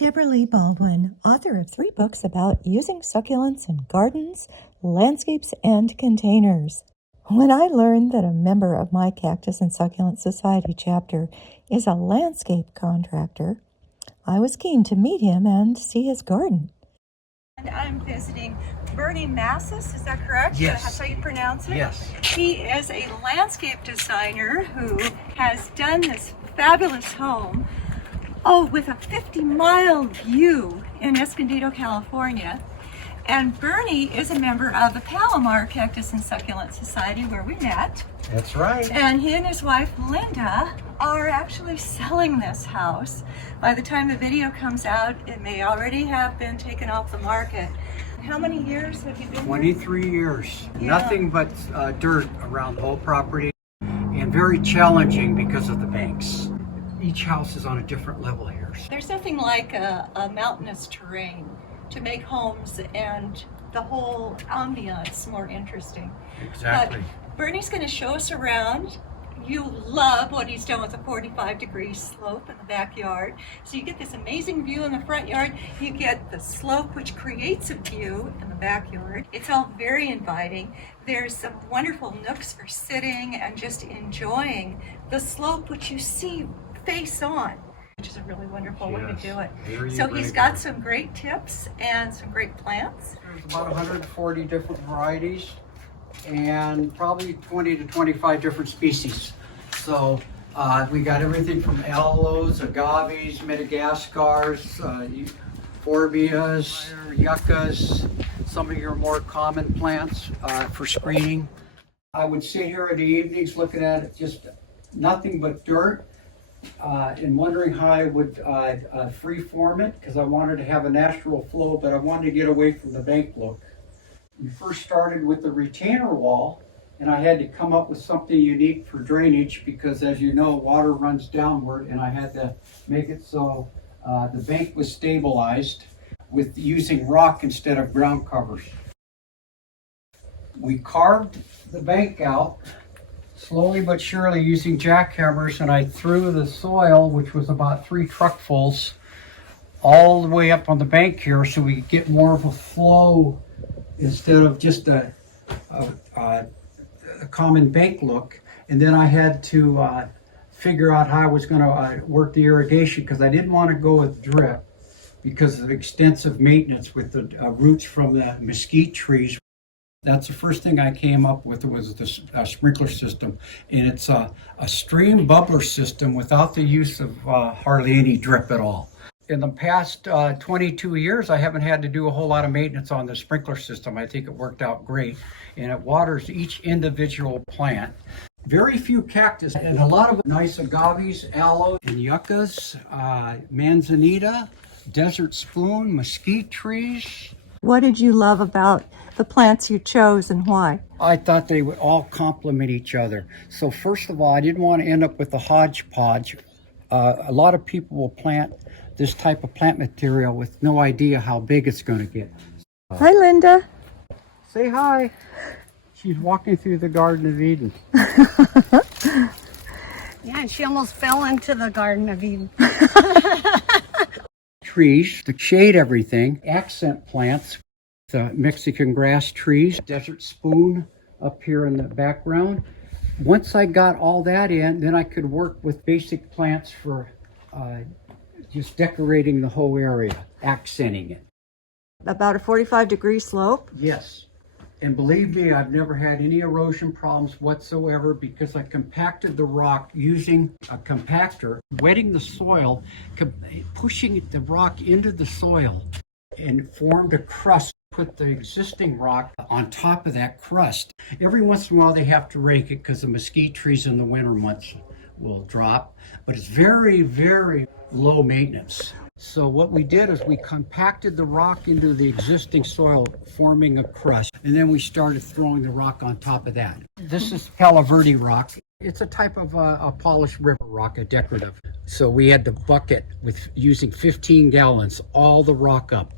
Debra Baldwin, author of 3 books about using succulents in gardens, landscapes, and containers. When I learned that a member of my Cactus and Succulent Society chapter is a landscape contractor, I was keen to meet him and see his garden. And I'm visiting Bernie Massis, is that correct? Yes. That's how you pronounce it? Yes. He is a landscape designer who has done this fabulous home, with a 50-mile view in Escondido, California. And Bernie is a member of the Palomar Cactus and Succulent Society where we met. That's right. And he and his wife, Linda, are actually selling this house. By the time the video comes out, it may already have been taken off the market. How many years have you been 23 years. Yeah. Nothing but dirt around the whole property, and very challenging because of the banks. Each house is on a different level here. There's nothing like a mountainous terrain to make homes and the whole ambiance more interesting. Exactly. But Bernie's going to show us around. You love what he's done with a 45-degree slope in the backyard. So you get this amazing view in the front yard. You get the slope, which creates a view in the backyard. It's all very inviting. There's some wonderful nooks for sitting and just enjoying the slope, which you see face on, which is a really wonderful way to do it. So he's got some great tips and some great plants. There's about 140 different varieties and probably 20 to 25 different species. So we got everything from aloes, agaves, madagascars, forbias, yuccas, some of your more common plants for screening. I would sit here in the evenings looking at it, just nothing but dirt, and wondering how I would free-form it, because I wanted to have a natural flow, but I wanted to get away from the bank look. We first started with the retainer wall, and I had to come up with something unique for drainage because, as you know, water runs downward, and I had to make it so the bank was stabilized with using rock instead of ground covers. We carved the bank out slowly but surely using jackhammers, and I threw the soil, which was about 3 truckfuls, all the way up on the bank here so we could get more of a flow instead of just a common bank look. And then I had to figure out how I was going to work the irrigation, because I didn't want to go with drip because of extensive maintenance with the roots from the mesquite trees. That's the first thing I came up with, was the sprinkler system, and it's a stream bubbler system without the use of hardly any drip at all. In the past 22 years, I haven't had to do a whole lot of maintenance on the sprinkler system. I think it worked out great, and it waters each individual plant. Very few cactus, and a lot of nice agaves, aloe, and yuccas, manzanita, desert spoon, mesquite trees. What did you love about the plants you chose and why? I thought they would all complement each other. So first of all, I didn't want to end up with a hodgepodge. A lot of people will plant this type of plant material with no idea how big it's going to get. Hi, Linda. Say hi. She's walking through the Garden of Eden. Yeah, and she almost fell into the Garden of Eden. Trees to shade everything, accent plants, the Mexican grass trees, desert spoon up here in the background. Once I got all that in, then I could work with basic plants for just decorating the whole area, accenting it. About a 45-degree slope? Yes. And believe me, I've never had any erosion problems whatsoever because I compacted the rock using a compactor, wetting the soil, pushing the rock into the soil, and formed a crust. Put the existing rock on top of that crust. Every once in a while they have to rake it because the mesquite trees in the winter months will drop, but it's very, very low maintenance. So what we did is we compacted the rock into the existing soil, forming a crust, and then we started throwing the rock on top of that. This is Palo Verde rock. It's a type of a polished river rock, a decorative. So we had to bucket with using 15 gallons, all the rock up.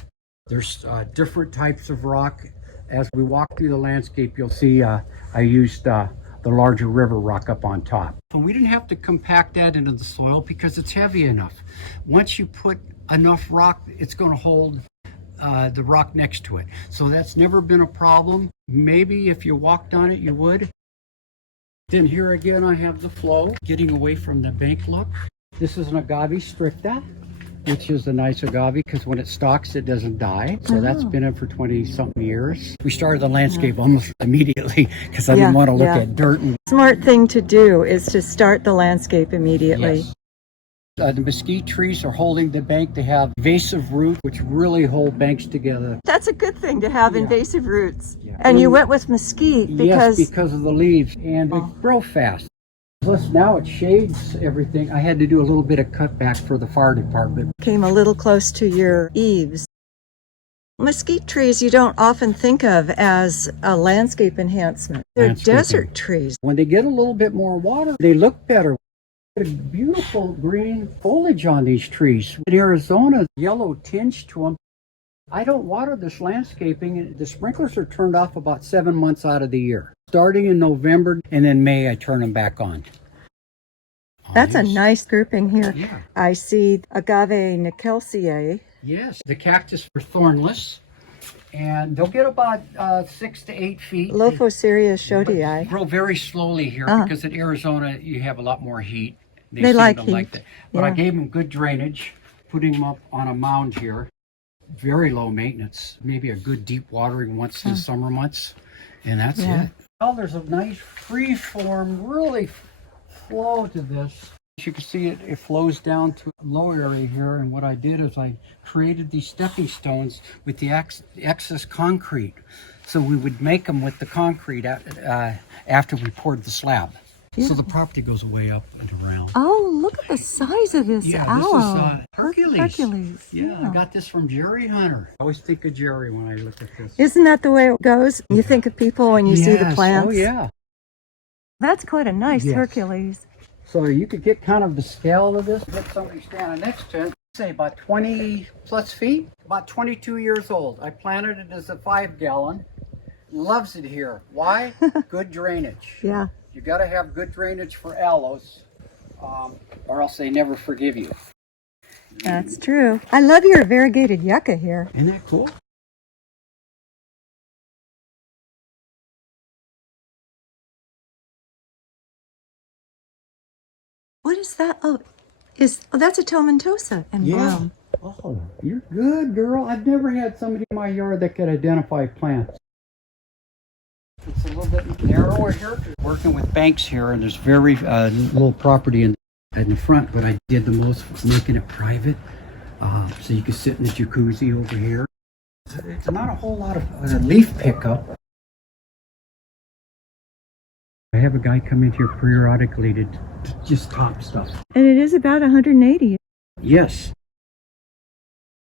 There's different types of rock. As we walk through the landscape, you'll see I used the larger river rock up on top. But we didn't have to compact that into the soil because it's heavy enough. Once you put enough rock, it's going to hold the rock next to it. So that's never been a problem. Maybe if you walked on it, you would. Then here again, I have the flow, getting away from the bank look. This is an agave stricta, which is a nice agave because when it stalks, it doesn't die. So that's been in for 20-something years. We started the landscape almost immediately because I didn't want to look at dirt. Smart thing to do is to start the landscape immediately. Yes. The mesquite trees are holding the bank. They have invasive roots, which really hold banks together. That's a good thing to have invasive roots. Yeah. And you went with mesquite because... Yes, because of the leaves, and they grow fast. Plus now it shades everything. I had to do a little bit of cutback for the fire department. Came a little close to your eaves. Mesquite trees you don't often think of as a landscape enhancement. They're desert trees. When they get a little bit more water, they look better. A beautiful green foliage on these trees. In Arizona, yellow tinge to them. I don't water this landscaping. The sprinklers are turned off about 7 months out of the year. Starting in November, and then May, I turn them back on. That's a nice grouping here. Yeah. I see agave nickelsiae. Yes, the cactus are thornless, and they'll get about 6 to 8 feet. Lophoceria shotii. Grow very slowly here because in Arizona you have a lot more heat. They like seem to heat. like that. But I Yeah. gave them good drainage, putting them up on a mound here. Very low maintenance. Maybe a good deep watering once in the summer months, and that's it. Well, there's a nice free form, really flow to this. As you can see, it flows down to a low area here, and what I did is I created these stepping stones with the excess concrete. So we would make them with the concrete after we poured the slab. Yeah. So the property goes way up and around. Oh, look at the size of this aloe. This is Hercules. Hercules. Yeah, I got this from Jerry Hunter. I always think of Jerry when I look at this. Isn't that the way it goes? You think of people when you see the plants? Oh, yeah. That's quite a nice Yes. Hercules. So you could get kind of the scale of this. Let somebody standing next to it. Say about 20 plus feet. About 22 years old. I planted it as a 5-gallon. Loves it here. Why? Good drainage. Yeah. You got to have good drainage for aloes, or else they never forgive you. That's true. I love your variegated yucca here. Isn't that cool? What is that? Oh, that's a tomentosa in bloom. Oh, you're good, girl. I've never had somebody in my yard that could identify plants. It's a little bit narrower here. Working with banks here, and there's very little property in the front, but I did the most making it private. So you can sit in the jacuzzi over here. It's not a whole lot of leaf pickup. I have a guy come in here periodically to just top stuff. And it is about 180. Yes.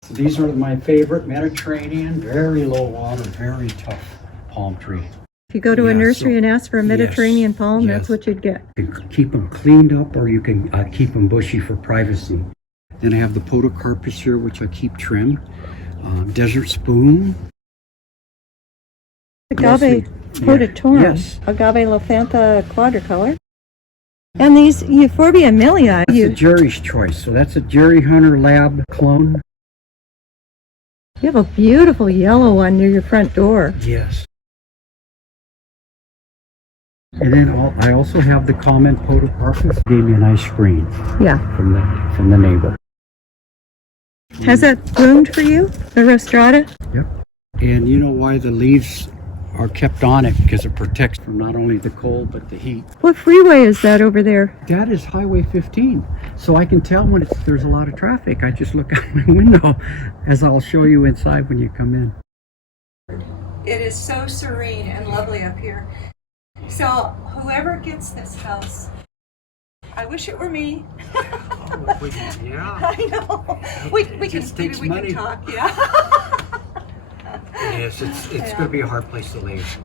So these are my favorite Mediterranean, very low water, very tough palm tree. If you go to a nursery and ask for a Mediterranean palm, yes. that's what you'd get. You can keep them cleaned up, or you can keep them bushy for privacy. Then I have the podocarpus here, which I keep trimmed. Desert spoon. Agave potatorum. Yes. Agave lophantha quadricolor. And these Euphorbia millii. That's a Jerry's choice. So that's a Jerry Hunter Lab clone. You have a beautiful yellow one near your front door. Yes. And then I also have the common podocarpus. Gave me a nice screen. Yeah. From the neighbor. Has that bloomed for you? The rostrata? Yep. And you know why the leaves are kept on it? Because it protects from not only the cold but the heat. What freeway is that over there? That is Highway 15. So I can tell when there's a lot of traffic. I just look out my window, as I'll show you inside when you come in. It is so serene and lovely up here. So whoever gets this house, I wish it were me. Yeah. I know. We can takes money. talk. Yeah. Yes, it's going to be a hard place to live.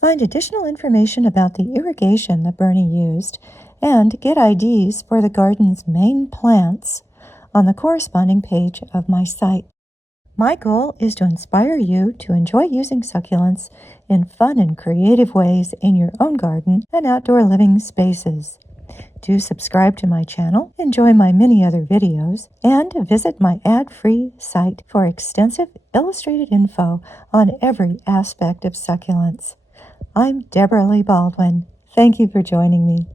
Find additional information about the irrigation that Bernie used and get IDs for the garden's main plants on the corresponding page of my site. My goal is to inspire you to enjoy using succulents in fun and creative ways in your own garden and outdoor living spaces. Do subscribe to my channel, enjoy my many other videos, and visit my ad-free site for extensive illustrated info on every aspect of succulents. I'm Debra Baldwin. Thank you for joining me.